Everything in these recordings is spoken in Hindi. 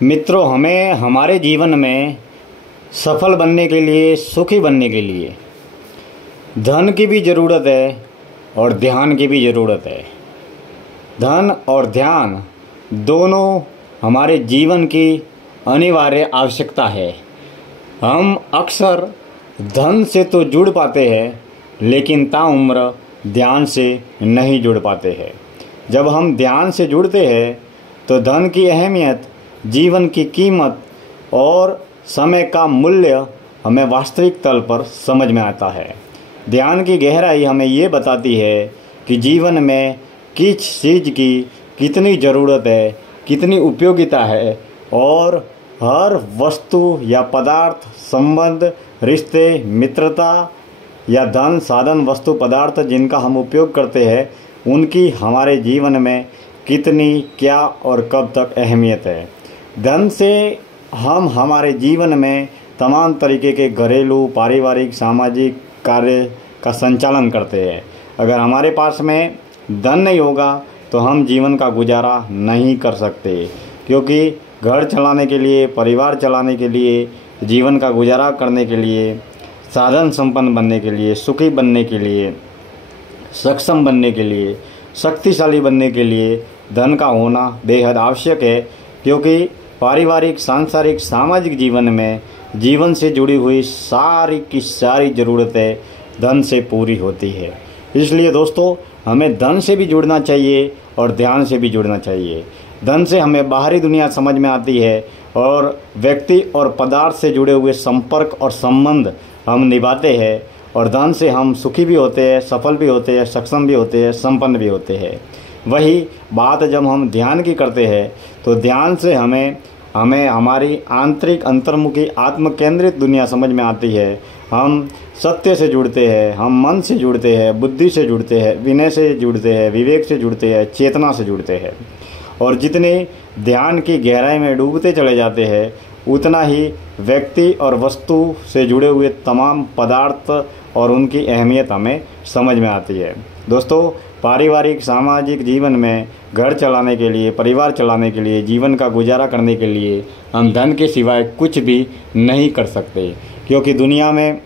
मित्रों, हमें हमारे जीवन में सफल बनने के लिए, सुखी बनने के लिए धन की भी ज़रूरत है और ध्यान की भी ज़रूरत है। धन और ध्यान दोनों हमारे जीवन की अनिवार्य आवश्यकता है। हम अक्सर धन से तो जुड़ पाते हैं, लेकिन ताउम्र ध्यान से नहीं जुड़ पाते हैं। जब हम ध्यान से जुड़ते हैं तो धन की अहमियत, जीवन की कीमत और समय का मूल्य हमें वास्तविक तल पर समझ में आता है। ध्यान की गहराई हमें ये बताती है कि जीवन में किस चीज़ की कितनी ज़रूरत है, कितनी उपयोगिता है, और हर वस्तु या पदार्थ, संबंध, रिश्ते, मित्रता या धन, साधन, वस्तु, पदार्थ जिनका हम उपयोग करते हैं, उनकी हमारे जीवन में कितनी, क्या और कब तक अहमियत है। धन से हम हमारे जीवन में तमाम तरीके के घरेलू, पारिवारिक, सामाजिक कार्य का संचालन करते हैं। अगर हमारे पास में धन नहीं होगा तो हम जीवन का गुजारा नहीं कर सकते, क्योंकि घर चलाने के लिए, परिवार चलाने के लिए, जीवन का गुजारा करने के लिए, साधन संपन्न बनने के लिए, सुखी बनने के लिए, सक्षम बनने के लिए, शक्तिशाली बनने के लिए धन का होना बेहद आवश्यक है। क्योंकि पारिवारिक, सांसारिक, सामाजिक जीवन में जीवन से जुड़ी हुई सारी की सारी ज़रूरतें धन से पूरी होती है। इसलिए दोस्तों, हमें धन से भी जुड़ना चाहिए और ध्यान से भी जुड़ना चाहिए। धन से हमें बाहरी दुनिया समझ में आती है और व्यक्ति और पदार्थ से जुड़े हुए संपर्क और संबंध हम निभाते हैं, और धन से हम सुखी भी होते हैं, सफल भी होते हैं, सक्षम भी होते हैं, संपन्न भी होते हैं। वही बात जब हम ध्यान की करते हैं तो ध्यान से हमें हमारी आंतरिक, अंतर्मुखी, आत्म केंद्रित दुनिया समझ में आती है। हम सत्य से जुड़ते हैं, हम मन से जुड़ते हैं, बुद्धि से जुड़ते हैं, विनय से जुड़ते हैं, विवेक से जुड़ते हैं, चेतना से जुड़ते हैं। और जितने ध्यान की गहराई में डूबते चले जाते हैं, उतना ही व्यक्ति और वस्तु से जुड़े हुए तमाम पदार्थ और उनकी अहमियत हमें समझ में आती है। दोस्तों, पारिवारिक, सामाजिक जीवन में घर चलाने के लिए, परिवार चलाने के लिए, जीवन का गुजारा करने के लिए हम धन के सिवाय कुछ भी नहीं कर सकते, क्योंकि दुनिया में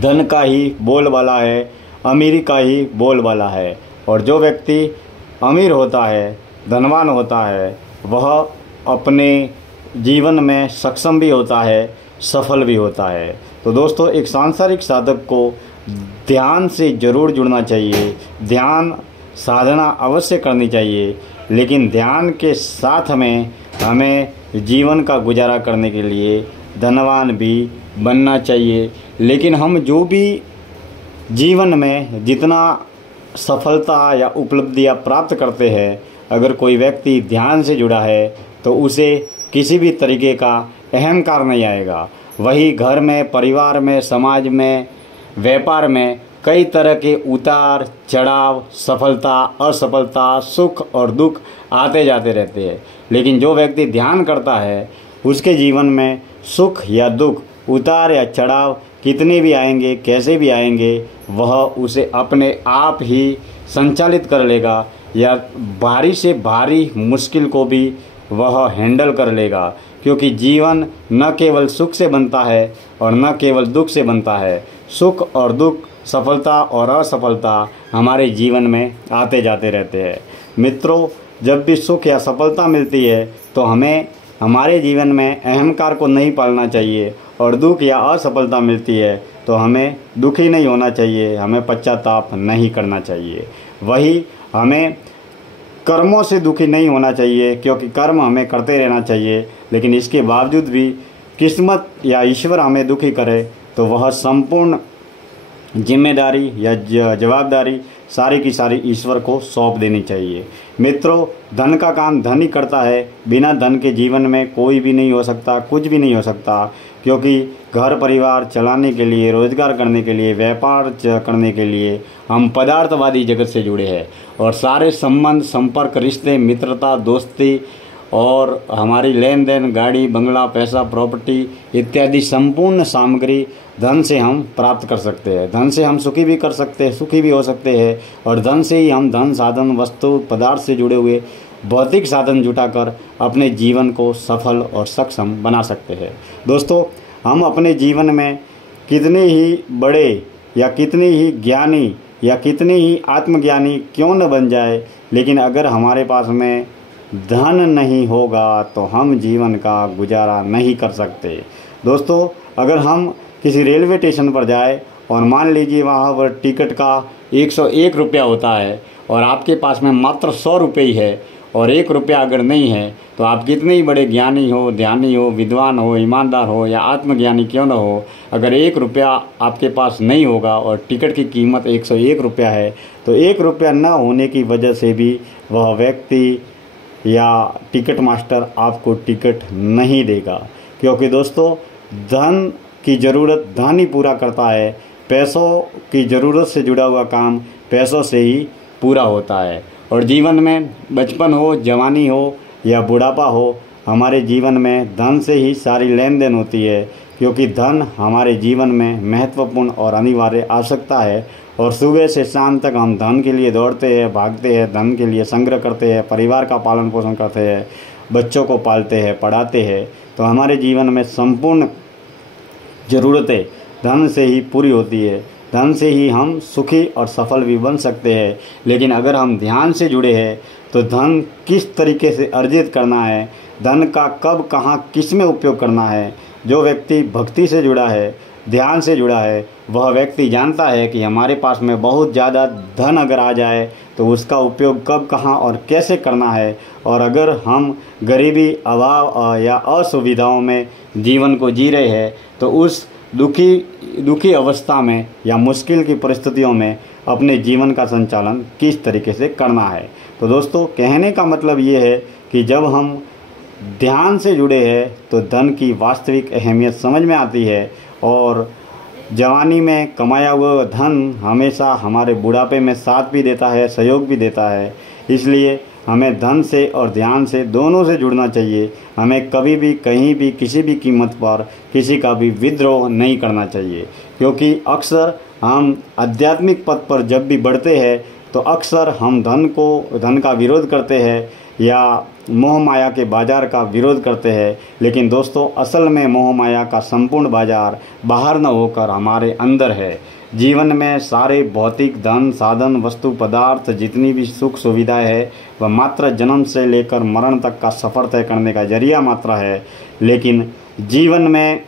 धन का ही बोलबाला है, अमीरी का ही बोलबाला है। और जो व्यक्ति अमीर होता है, धनवान होता है, वह अपने जीवन में सक्षम भी होता है, सफल भी होता है। तो दोस्तों, एक सांसारिक साधक को ध्यान से ज़रूर जुड़ना चाहिए, ध्यान साधना अवश्य करनी चाहिए, लेकिन ध्यान के साथ में हमें जीवन का गुजारा करने के लिए धनवान भी बनना चाहिए। लेकिन हम जो भी जीवन में जितना सफलता या उपलब्धियां प्राप्त करते हैं, अगर कोई व्यक्ति ध्यान से जुड़ा है तो उसे किसी भी तरीके का अहंकार नहीं आएगा। वही घर में, परिवार में, समाज में, व्यापार में कई तरह के उतार चढ़ाव, सफलता, असफलता, सुख और दुख आते जाते रहते हैं। लेकिन जो व्यक्ति ध्यान करता है, उसके जीवन में सुख या दुख, उतार या चढ़ाव कितने भी आएंगे, कैसे भी आएंगे, वह उसे अपने आप ही संचालित कर लेगा, या भारी से भारी मुश्किल को भी वह हैंडल कर लेगा। क्योंकि जीवन न केवल सुख से बनता है और न केवल दुख से बनता है। सुख और दुख, सफलता और असफलता हमारे जीवन में आते जाते रहते हैं। मित्रों, जब भी सुख या सफलता मिलती है तो हमें हमारे जीवन में अहंकार को नहीं पालना चाहिए, और दुख या असफलता मिलती है तो हमें दुखी नहीं होना चाहिए, हमें पश्चाताप नहीं करना चाहिए। वही हमें कर्मों से दुखी नहीं होना चाहिए, क्योंकि कर्म हमें करते रहना चाहिए। लेकिन इसके बावजूद भी किस्मत या ईश्वर हमें दुखी करे तो वह संपूर्ण जिम्मेदारी या जवाबदारी सारी की सारी ईश्वर को सौंप देनी चाहिए। मित्रों, धन का काम धन ही करता है। बिना धन के जीवन में कोई भी नहीं हो सकता, कुछ भी नहीं हो सकता। क्योंकि घर परिवार चलाने के लिए, रोजगार करने के लिए, व्यापार करने के लिए हम पदार्थवादी जगत से जुड़े हैं, और सारे संबंध, संपर्क, रिश्ते, मित्रता, दोस्ती और हमारी लेन देन, गाड़ी, बंगला, पैसा, प्रॉपर्टी इत्यादि संपूर्ण सामग्री धन से हम प्राप्त कर सकते हैं। धन से हम सुखी भी कर सकते हैं, सुखी भी हो सकते हैं, और धन से ही हम धन, साधन, वस्तु, पदार्थ से जुड़े हुए भौतिक साधन जुटाकर अपने जीवन को सफल और सक्षम बना सकते हैं। दोस्तों, हम अपने जीवन में कितने ही बड़े या कितने ही ज्ञानी या कितने ही आत्मज्ञानी क्यों न बन जाए, लेकिन अगर हमारे पास में धन नहीं होगा तो हम जीवन का गुजारा नहीं कर सकते। दोस्तों, अगर हम किसी रेलवे स्टेशन पर जाए और मान लीजिए वहाँ पर टिकट का 101 रुपया होता है और आपके पास में मात्र 100 रुपये ही है और 1 रुपया अगर नहीं है तो आप कितने ही बड़े ज्ञानी हो, ध्यानी हो, विद्वान हो, ईमानदार हो या आत्मज्ञानी क्यों न हो, अगर 1 रुपया आपके पास नहीं होगा और टिकट की कीमत 101 रुपया है तो 1 रुपया न होने की वजह से भी वह व्यक्ति या टिकट मास्टर आपको टिकट नहीं देगा। क्योंकि दोस्तों, धन की ज़रूरत धन ही पूरा करता है। पैसों की ज़रूरत से जुड़ा हुआ काम पैसों से ही पूरा होता है। और जीवन में बचपन हो, जवानी हो या बुढ़ापा हो, हमारे जीवन में धन से ही सारी लेन देन होती है। क्योंकि धन हमारे जीवन में महत्वपूर्ण और अनिवार्य आवश्यकता है और सुबह से शाम तक हम धन के लिए दौड़ते हैं, भागते हैं, धन के लिए संग्रह करते हैं, परिवार का पालन पोषण करते हैं, बच्चों को पालते हैं, पढ़ाते हैं। तो हमारे जीवन में संपूर्ण ज़रूरतें धन से ही पूरी होती है। धन से ही हम सुखी और सफल भी बन सकते हैं। लेकिन अगर हम ध्यान से जुड़े हैं तो धन किस तरीके से अर्जित करना है, धन का कब कहाँ किस में उपयोग करना है, जो व्यक्ति भक्ति से जुड़ा है, ध्यान से जुड़ा है, वह व्यक्ति जानता है कि हमारे पास में बहुत ज़्यादा धन अगर आ जाए तो उसका उपयोग कब कहाँ और कैसे करना है। और अगर हम गरीबी, अभाव या असुविधाओं में जीवन को जी रहे हैं तो उस दुखी अवस्था में या मुश्किल की परिस्थितियों में अपने जीवन का संचालन किस तरीके से करना है। तो दोस्तों, कहने का मतलब ये है कि जब हम ध्यान से जुड़े हैं तो धन की वास्तविक अहमियत समझ में आती है और जवानी में कमाया हुआ धन हमेशा हमारे बुढ़ापे में साथ भी देता है, सहयोग भी देता है। इसलिए हमें धन से और ध्यान से दोनों से जुड़ना चाहिए। हमें कभी भी कहीं भी किसी भी कीमत पर किसी का भी विद्रोह नहीं करना चाहिए। क्योंकि अक्सर हम आध्यात्मिक पथ पर जब भी बढ़ते हैं तो अक्सर हम धन का विरोध करते हैं या मोह माया के बाज़ार का विरोध करते हैं। लेकिन दोस्तों, असल में मोह माया का संपूर्ण बाज़ार बाहर न होकर हमारे अंदर है। जीवन में सारे भौतिक धन, साधन, वस्तु, पदार्थ, जितनी भी सुख सुविधाएं है वह मात्र जन्म से लेकर मरण तक का सफ़र तय करने का जरिया मात्र है। लेकिन जीवन में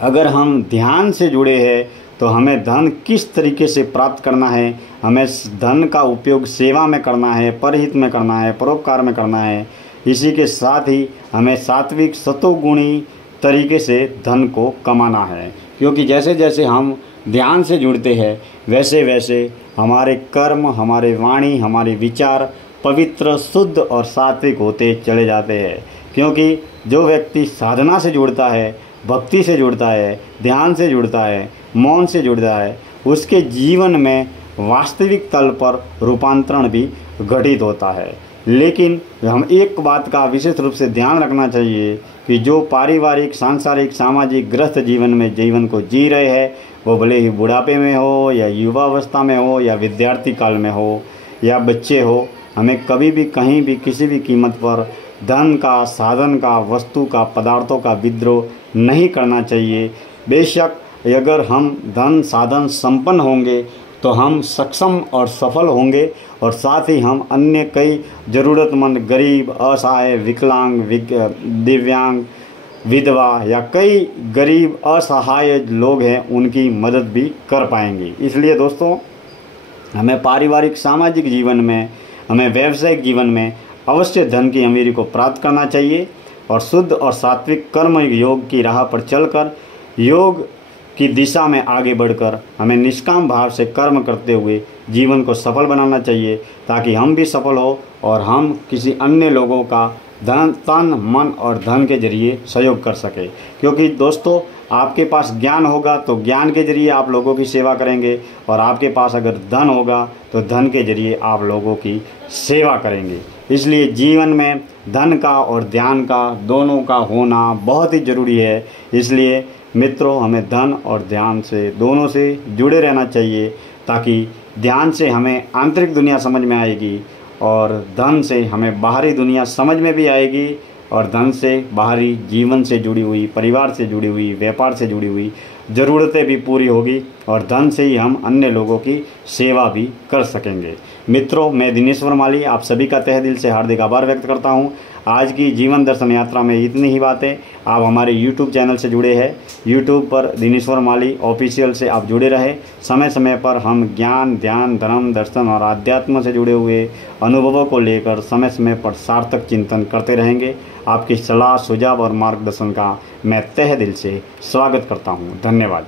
अगर हम ध्यान से जुड़े हैं तो हमें धन किस तरीके से प्राप्त करना है, हमें धन का उपयोग सेवा में करना है, परहित में करना है, परोपकार में करना है। इसी के साथ ही हमें सात्विक सतोगुणी तरीके से धन को कमाना है। क्योंकि जैसे जैसे हम ध्यान से जुड़ते हैं वैसे वैसे हमारे कर्म, हमारे वाणी, हमारे विचार पवित्र, शुद्ध और सात्विक होते चले जाते हैं। क्योंकि जो व्यक्ति साधना से जुड़ता है, भक्ति से जुड़ता है, ध्यान से जुड़ता है, मौन से जुड़ता है, उसके जीवन में वास्तविक तल पर रूपांतरण भी घटित होता है। लेकिन हम एक बात का विशेष रूप से ध्यान रखना चाहिए कि जो पारिवारिक, सांसारिक, सामाजिक ग्रस्त जीवन को जी रहे हैं, वो भले ही बुढ़ापे में हो या युवावस्था में हो या विद्यार्थी काल में हो या बच्चे हो, हमें कभी भी कहीं भी किसी भी कीमत पर धन का, साधन का, वस्तु का, पदार्थों का विद्रोह नहीं करना चाहिए। बेशक अगर हम धन साधन संपन्न होंगे तो हम सक्षम और सफल होंगे और साथ ही हम अन्य कई ज़रूरतमंद, गरीब, असहाय, विकलांग, दिव्यांग, विधवा या कई गरीब असहाय लोग हैं उनकी मदद भी कर पाएंगे। इसलिए दोस्तों, हमें पारिवारिक, सामाजिक जीवन में, हमें व्यावसायिक जीवन में अवश्य धन की अमीरी को प्राप्त करना चाहिए और शुद्ध और सात्विक कर्म योग की राह पर चलकर योग की दिशा में आगे बढ़कर हमें निष्काम भाव से कर्म करते हुए जीवन को सफल बनाना चाहिए, ताकि हम भी सफल हो और हम किसी अन्य लोगों का तन, मन और धन के जरिए सहयोग कर सके। क्योंकि दोस्तों, आपके पास ज्ञान होगा तो ज्ञान के जरिए आप लोगों की सेवा करेंगे और आपके पास अगर धन होगा तो धन के जरिए आप लोगों की सेवा करेंगे। इसलिए जीवन में धन का और ध्यान का दोनों का होना बहुत ही ज़रूरी है। इसलिए मित्रों, हमें धन और ध्यान से दोनों से जुड़े रहना चाहिए, ताकि ध्यान से हमें आंतरिक दुनिया समझ में आएगी और धन से हमें बाहरी दुनिया समझ में भी आएगी और धन से बाहरी जीवन से जुड़ी हुई, परिवार से जुड़ी हुई, व्यापार से जुड़ी हुई ज़रूरतें भी पूरी होगी और धन से ही हम अन्य लोगों की सेवा भी कर सकेंगे। मित्रों, मैं दिनेश्वर माली आप सभी का तहे दिल से हार्दिक आभार व्यक्त करता हूं। आज की जीवन दर्शन यात्रा में इतनी ही बातें। आप हमारे YouTube चैनल से जुड़े हैं, YouTube पर दिनेश्वर माली ऑफिशियल से आप जुड़े रहे। समय समय पर हम ज्ञान, ध्यान, धर्म, दर्शन और आध्यात्म से जुड़े हुए अनुभवों को लेकर समय समय पर सार्थक चिंतन करते रहेंगे। आपकी सलाह, सुझाव और मार्गदर्शन का मैं तहे दिल से स्वागत करता हूँ। धन्यवाद।